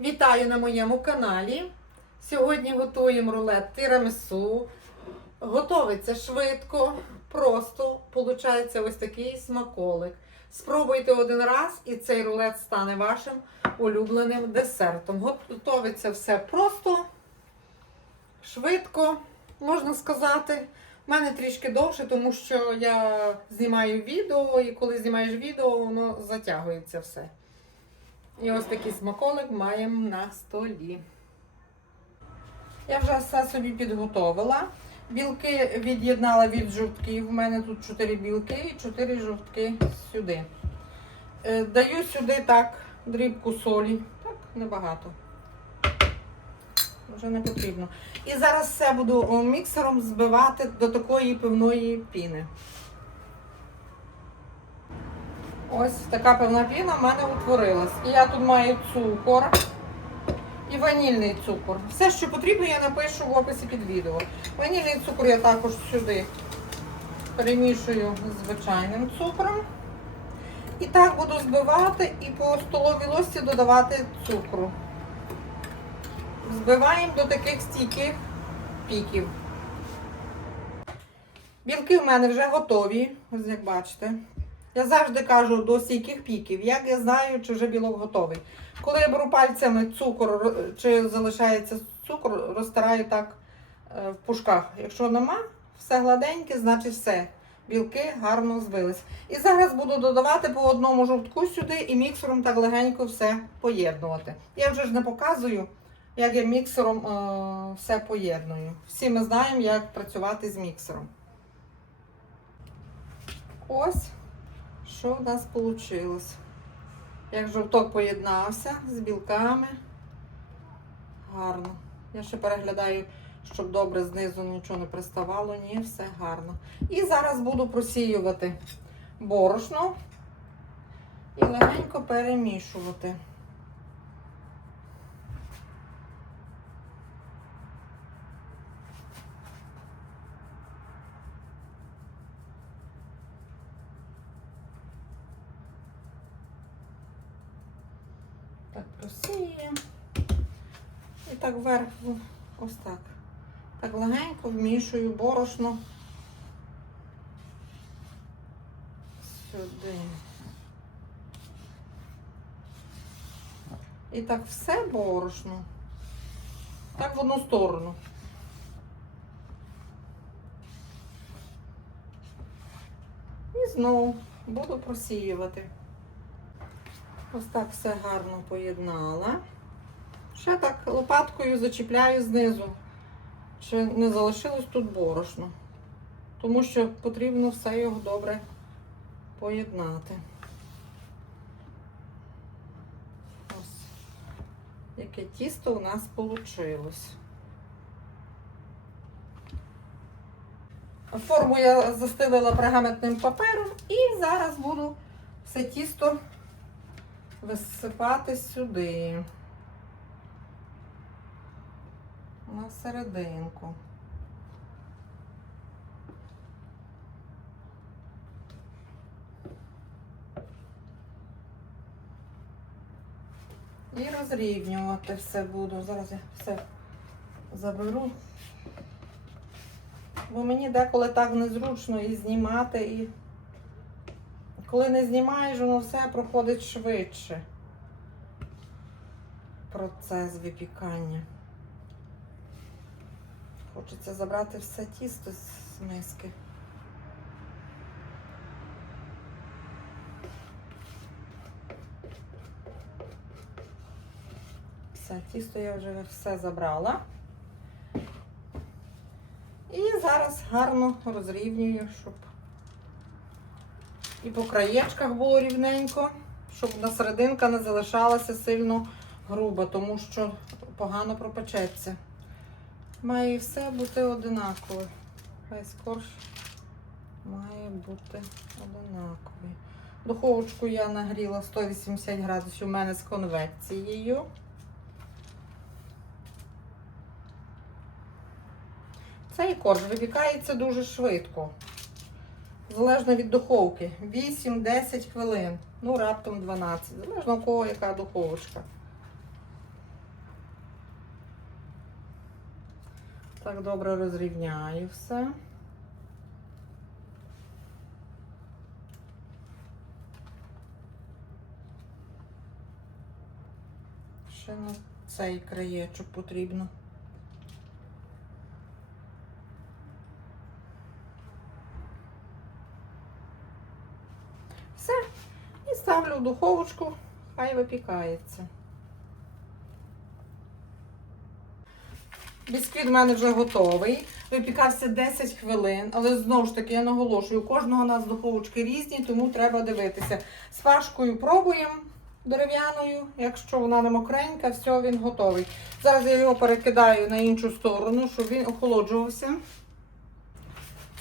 Вітаю на моєму каналі. Сьогодні готуємо рулет тирамісу. Готовиться швидко, просто. Получається ось такий смаколик. Спробуйте один раз, і цей рулет стане вашим улюбленим десертом. Готовиться все просто, швидко, можна сказати. У мене трішки довше, тому що я знімаю відео, і коли знімаєш відео, воно затягується все. І ось такий смаколик маємо на столі. Я вже все собі підготовила. Білки від'єднала від жовтків. У мене тут 4 білки і 4 жовтки сюди. Е, Даю сюди так дрібку солі. Так, небагато. Вже не потрібно. І зараз все буду міксером збивати до такої пивної піни. Ось така певна піна в мене утворилась. І я тут маю цукор і ванільний цукор. Все, що потрібно, я напишу в описі під відео. Ванільний цукор я також сюди перемішую з звичайним цукром. І так буду збивати і по столовій ложці додавати цукру. Збиваємо до таких стійких піків. Білки в мене вже готові, ось як бачите. Я завжди кажу до стійких піків, як я знаю, чи вже білок готовий. Коли я беру пальцями цукор, чи залишається цукор, розтираю так е, в пушках. Якщо нема, все гладеньке, значить все. Білки гарно збились. І зараз буду додавати по одному жовтку сюди і міксером так легенько все поєднувати. Я вже ж не показую, як я міксером е, все поєдную. Всі ми знаємо, як працювати з міксером. Ось що в нас вийшло. Як жовток поєднався з білками. Гарно. Я ще переглядаю, щоб добре знизу нічого не приставало. Ні, все гарно. І зараз буду просіювати борошно і легенько перемішувати. Так, просіюємо. І так вверх, ось так. Так легенько вмішую борошно сюди. І так все борошно. Так в одну сторону. І знову буду просіювати. Ось так все гарно поєднала. Ще так лопаткою зачіпляю знизу, чи не залишилось тут борошно. Тому що потрібно все його добре поєднати. Ось яке тісто у нас вийшло. Форму я застелила пергаментним папером і зараз буду все тісто висипати сюди. На серединку. І розрівнювати все буду. Зараз я все заберу. Бо мені деколи так незручно і знімати, і коли не знімаєш, воно все проходить швидше. Процес випікання. Хочеться забрати все тісто з миски. Все, тісто я вже все забрала. І зараз гарно розрівнюю, щоб і по краєчках було рівненько, щоб на серединка не залишалася сильно груба, тому що погано пропечеться. Має все бути одинакове. Весь корж має бути одинаковий. Духовочку я нагріла 180 градусів у мене з конвекцією. Цей корж випікається дуже швидко залежно від духовки, 8-10 хвилин, ну раптом 12, залежно у кого яка духовочка. Так, добре розрівняю все. Ще на цей краєчок потрібно. Духовочку, хай випікається. Бісквіт в мене вже готовий. Випікався 10 хвилин, але знову ж таки я наголошую, у кожного у нас духовочки різні, тому треба дивитися. З пашкою пробуємо дерев'яною, якщо вона не мокренька, все, він готовий. Зараз я його перекидаю на іншу сторону, щоб він охолоджувався.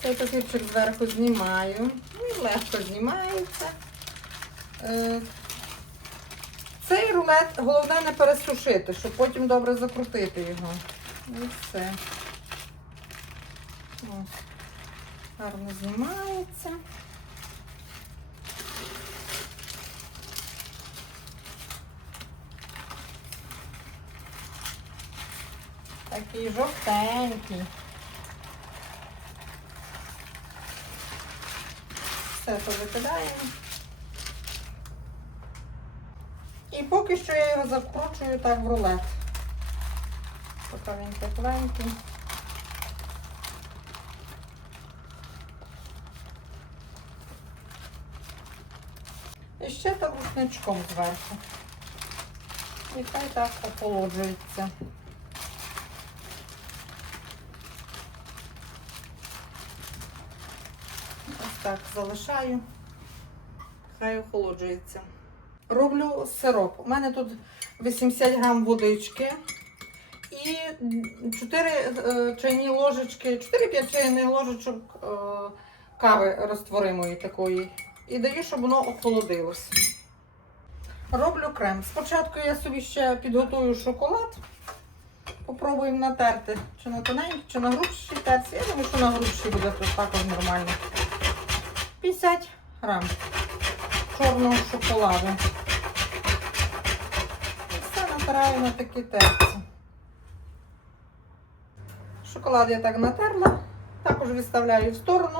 Цей папірчик зверху знімаю. Він легко знімається. Е, Цей рулет головне не пересушити, щоб потім добре закрутити його. І все. Ось. Гарно знімається. Такий жовтенький. Все повикидаємо. І поки що я його закручую так в рулет. Поки він тепленький. І ще так рушничком зверху. І хай так охолоджується. Ось так залишаю. Хай охолоджується. Роблю сироп. У мене тут 80 грам водички і 4 е, чайні ложечки, 4-5 чайних ложечок е, кави розтворимої такої. І даю, щоб воно охолодилось. Роблю крем. Спочатку я собі ще підготую шоколад. Попробуємо натерти, чи на тоненький, чи на грубшій терці. Я думаю, що на грубшій буде також нормально. 50 грам чорного шоколаду. І на такі терці. Шоколад я так натерла, також відставляю в сторону.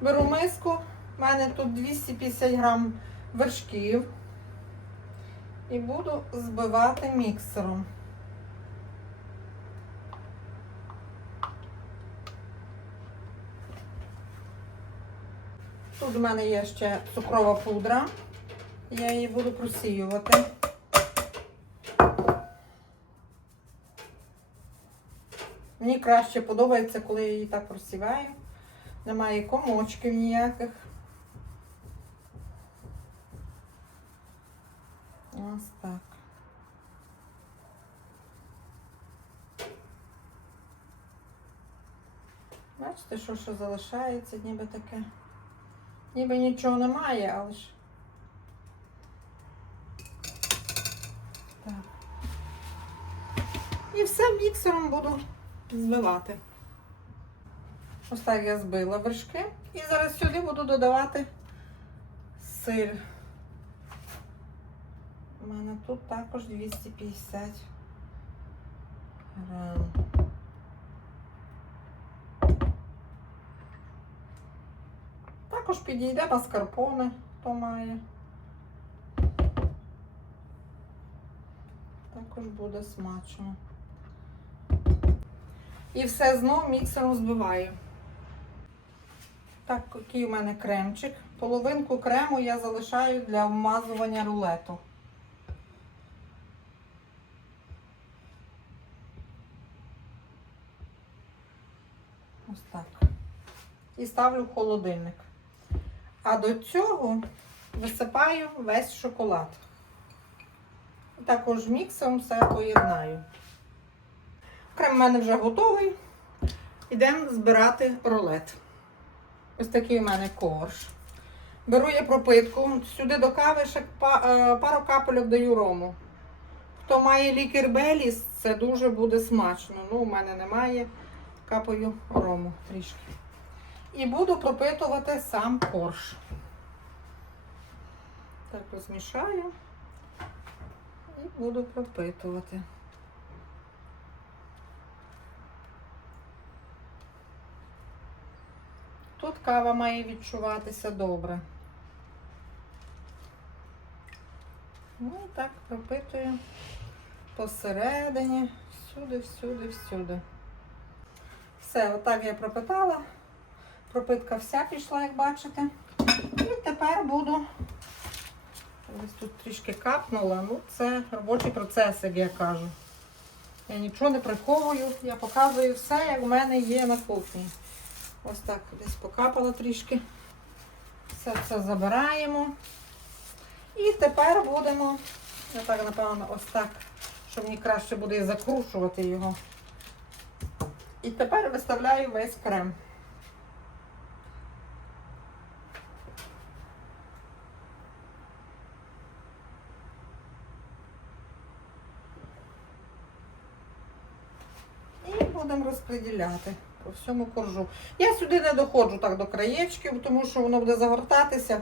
Беру миску, у мене тут 250 грам вершків. І буду збивати міксером. Тут у мене є ще цукрова пудра. Я її буду просіювати. Мені краще подобається, коли я її так просіваю. Немає комочків ніяких. Ось так. Бачите, що ще залишається, ніби таке. Ніби нічого немає, але ж. Так. І все міксером буду збивати. Ось так я збила вершки. І зараз сюди буду додавати сир. У мене тут також 250 грам. Також підійде маскарпоне, хто має. Також буде смачно. І все знов міксером збиваю. Так, який у мене кремчик. Половинку крему я залишаю для вмазування рулету. Ось так. І ставлю в холодильник. А до цього висипаю весь шоколад. Також міксом все поєднаю. Крем в мене вже готовий. Йдемо збирати рулет. Ось такий у мене корж. Беру я пропитку. Сюди до кави ще е, пару капельок даю рому. Хто має лікер Беліс, це дуже буде смачно. Ну, у мене немає. Капаю рому трішки. І буду пропитувати сам корж. Так розмішаю і буду пропитувати. Тут кава має відчуватися добре. Ну і так пропитую посередині, всюди, всюди, всюди. Все, отак я пропитала. Пропитка вся пішла, як бачите. І тепер буду. Ось тут трішки капнула. Ну, це робочий процес, як я кажу. Я нічого не приховую, я показую все, як в мене є на кухні. Ось так десь покапало трішки. Все це забираємо. І тепер будемо, я так, напевно, ось так, що мені краще буде закручувати його. І тепер виставляю весь крем. І будемо розподіляти по всьому коржу. Я сюди не доходжу так до краєчків, тому що воно буде загортатися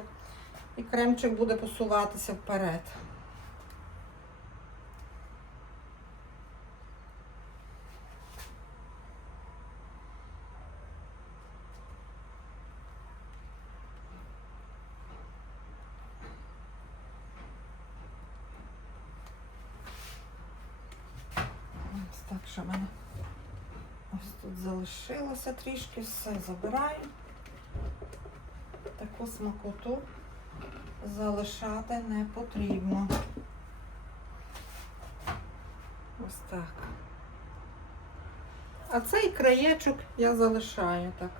і кремчик буде посуватися вперед. Так, що мене ось тут залишилося трішки, все забираю. Таку смакоту залишати не потрібно. Ось так. А цей краєчок я залишаю так.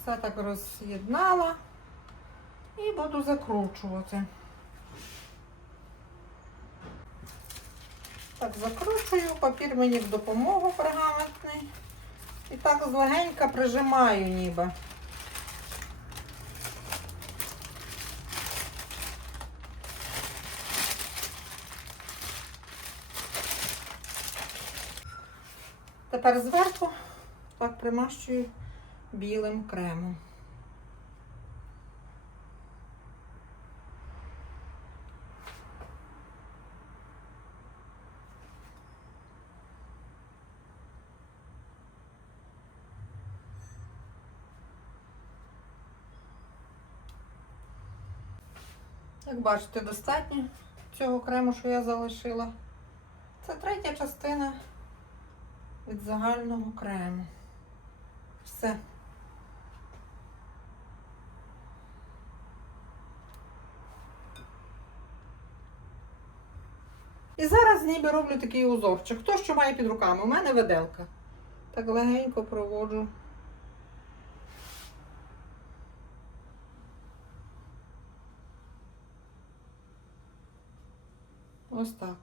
Все так роз'єднала і буду закручувати. Так, закручую, папір мені в допомогу пергаментний. І так злегенька прижимаю ніби. Тепер зверху так примащую білим кремом. Як бачите, достатньо цього крему, що я залишила. Це третя частина від загального крему. Все. І зараз ніби роблю такий узорчик. Хто що має під руками? У мене виделка. Так легенько проводжу. Ось так.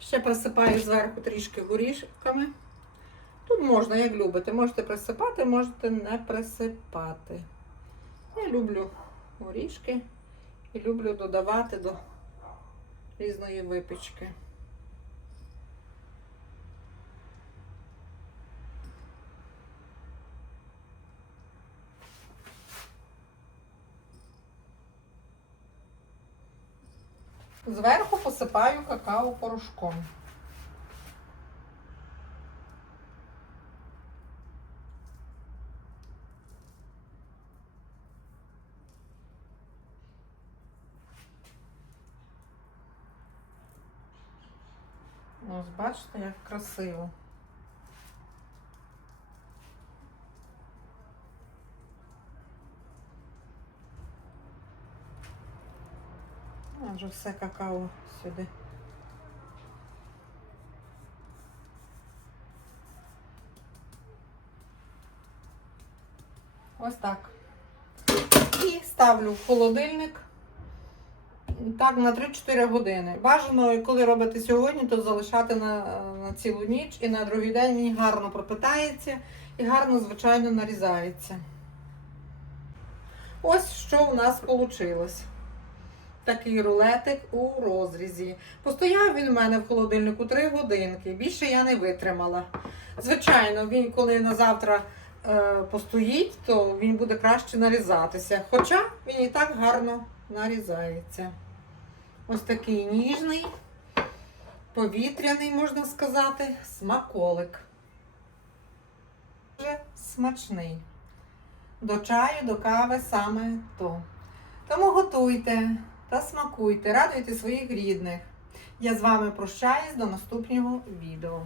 Ще присипаю зверху трішки горішками. Тут можна, як любите. Можете присипати, можете не присипати. Я люблю горішки і люблю додавати до різної випічки. Зверху посипаю какао-порошком. Ось бачите, як красиво. Вже все какао сюди. Ось так. І ставлю в холодильник. Так, на 3-4 години. Бажано, коли робите сьогодні, то залишати на, на цілу ніч і на другий день він гарно пропитається і гарно, звичайно, нарізається. Ось що у нас вийшло. Такий рулетик у розрізі. Постояв він у мене в холодильнику 3 годинки. Більше я не витримала. Звичайно, він коли на завтра е, постоїть, то він буде краще нарізатися. Хоча він і так гарно нарізається. Ось такий ніжний, повітряний, можна сказати, смаколик. Дуже смачний. До чаю, до кави саме то. Тому готуйте та смакуйте, радуйте своїх рідних. Я з вами прощаюсь до наступного відео.